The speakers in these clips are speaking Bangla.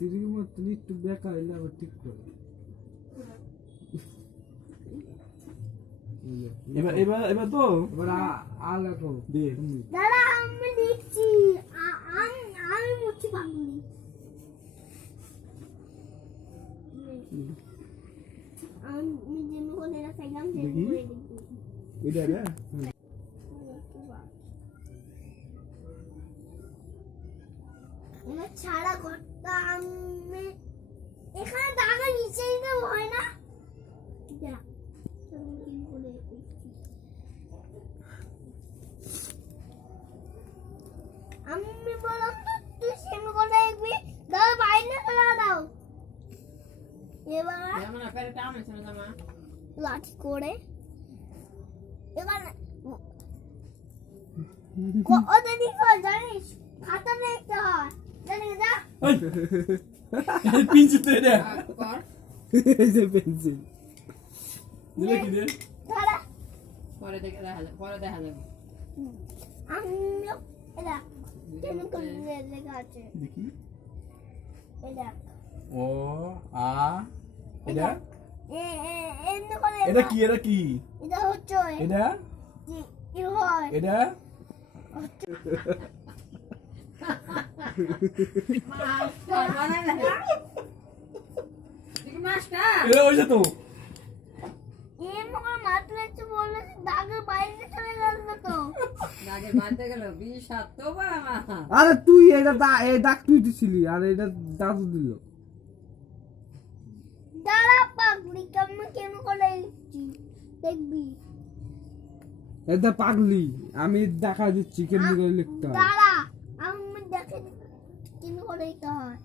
তিরির মতন একটু বেকার হইলে আবার ঠিক করে। এবার এবার এবার তো এবার আলাদা দে দাঁড়া আমি লিখছি আমি মুছি পাগলি আমি যেমন করে রাখাইলাম সেমন করে লিখবি এটা না এটা ছাড়া করতাম এখানে দাগা নিচে দিতে হয় না যা আমি বললাম তো তুই সেমন করে লিখবি দাও বাইরে ফেলা দাও এবার যেমন আকারে টান আছে না জামা লাঠি করে এবার ওদের দিকে জানিস খাতা দেখতে হয় জানিস যা এই পিঞ্চ তো এটা কর এই যে পেন্সিল দিলে কি দে দাঁড়া পরে দেখা যাবে আমি এটা কেমন করে লেখা আছে দেখি এটা ও আ এটা এমনি করে এটা কি এটা কি এটা হচ্ছে এটা কি হয় এটা মাস্টার বানাই না ঠিক মাস্টার এটা হইছে তো এমনি করে মাত্রাতে বললে দাগে বাইরে চলে গেল তো দাগে বাঁধতে গেল বিষাদ তো বাবা আরে তুই এটা এই দাগ তুই দিছিলি আর এটা দাদু দিল। দাঁড়া পাগলি কেমন করে লিখছি দেখবি এটা পাগলি আমি দেখা দিচ্ছি কেমনি করে লিখতে হয়। দাঁড়া আমি দেখে কেমন করে লিখতে হয়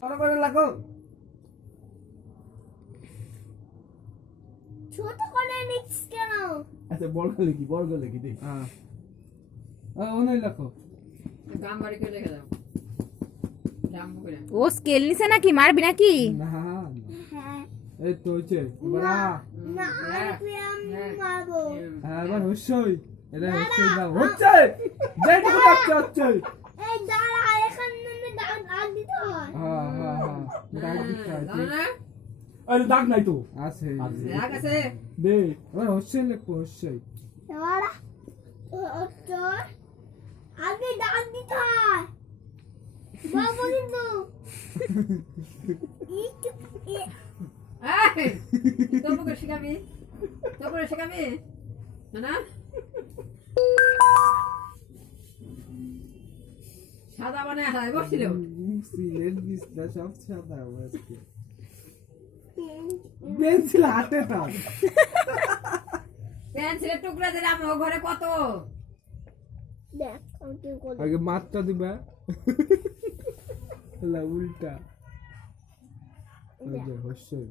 বড় করে লাগো ছোট করে লিখছ কেন আচ্ছা বড় লিখি বড় লিখি দে হ্যাঁ ওনে লেখো গাম বাড়ি করে রেখে দাও জাম্বু করে ও স্কেল নিছে নাকি মারবি নাকি না হ্যাঁ এই তো হচ্ছে বড়া না আমি মারবো হ্যাঁ এবার হচ্ছই এটা হচ্ছে দাও হচ্ছে যেটুকু হচ্ছে হচ্ছে এই দাঁড়া এখানে দাগ দিতে হয় হ্যাঁ হ্যাঁ হ্যাঁ দাগ দিতে হয় জানো না আরে দাগ নাই তো আছে রাগ আছে দে এবার হচ্ছে লিখবো হচ্ছই দাঁড়া হচ্ছে আগে দাগ দিতে হয় বাবু কিন্তু এই তোকে করে শিখাবি না সাদা বানায় হাই বসছিল সিলেট বিসটা সব সাদা আজকে পেন্সিল হাতে টান পেন্সিলের টুকরা দিলাম ও ঘরে কত দেখ আমি কি করব আগে মাত্রা দিবা লা উল্টা ওই যে হচ্ছই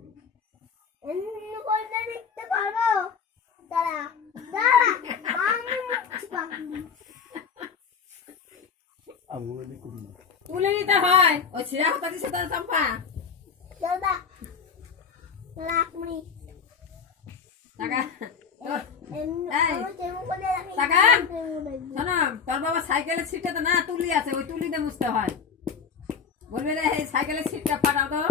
এমনি করে লিখতে পারো দাঁড়া দাঁড়া আমি মুছি পাগলি আবু লিখি তুলে নিতে হয় ও ছিড়া হতা দিছে তার চম্পা দাদা লাখ মিনিট টাকা এমনি এই, আমি কেমন করে রাখি টাকা? শোনো তোর বাবা সাইকেলের সিটটা তো না তুলি আছে ওই তুলি দিয়ে মুছতে হয় বলবে রে এই সাইকেলের সিটটা পাঠাও তো